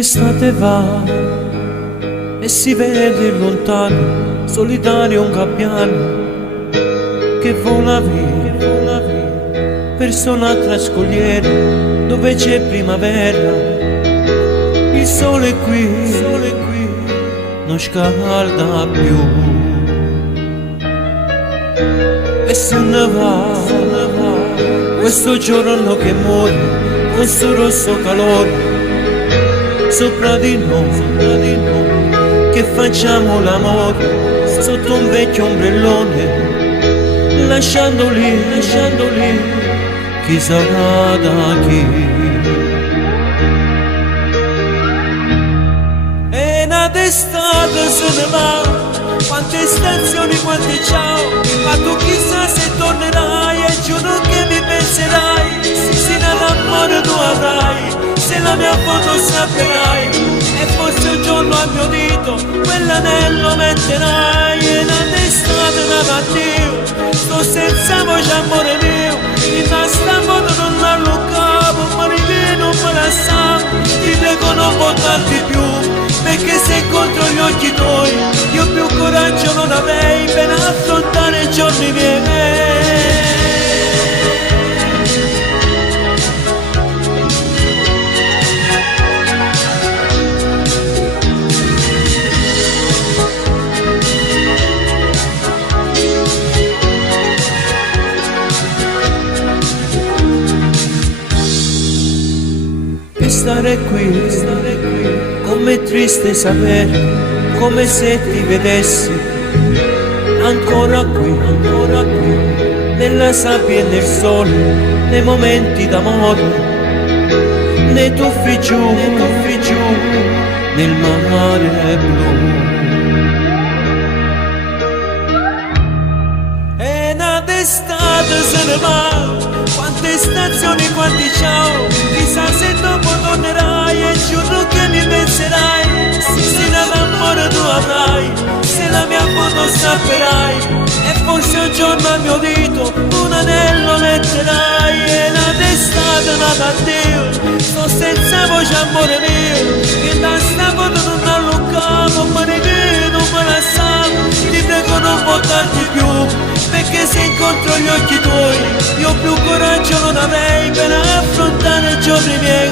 L'estate va e si vede lontano, solitario un gabbiano che vola via verso un'altra scogliera dove c'è primavera. Il sole qui non scalda più e se ne va questo giorno che muore con suo rosso calore sopra di noi, che facciamo l'amore sotto un vecchio ombrellone, lasciando lì chi sarà da chi. E una d'estate se ne va, quante stazioni, quante ciao, ma tu chissà se tornerai, e giuro che mi penserai, se l'amore tu avrai, se la mia foto sapperai, e forse un giorno al mio dito quell'anello metterai. E una d'estate da addio, sto senza voce amore mio, in questa foto non parlo capo, ma rivieni non me la sa, ti prego non portarti più, perché se incontro gli occhi tuoi io più coraggio non avrei per affrontare i giorni miei. E stare qui, com'è triste sapere, come se ti vedessi ancora qui, nella sabbia e nel sole, nei momenti d'amore, nei tuffi giù, nel mare blu. E una d'estate se ne va, quante stazioni, quanti ciao, chissà se dopo tornerai, e giuro che mi penserai, se l'amore tu avrai, se la mia foto sapperai, e forse un giorno al mio dito un anello metterai. E una d'estate nata a Dio, sto senza voce amore mio, che da sta foto non allo capo, ma ne vedo, me la sa, ti prego non portarti più, perché se incontro gli occhi tuoi io più coraggio non avrei per affrontare i giorni miei.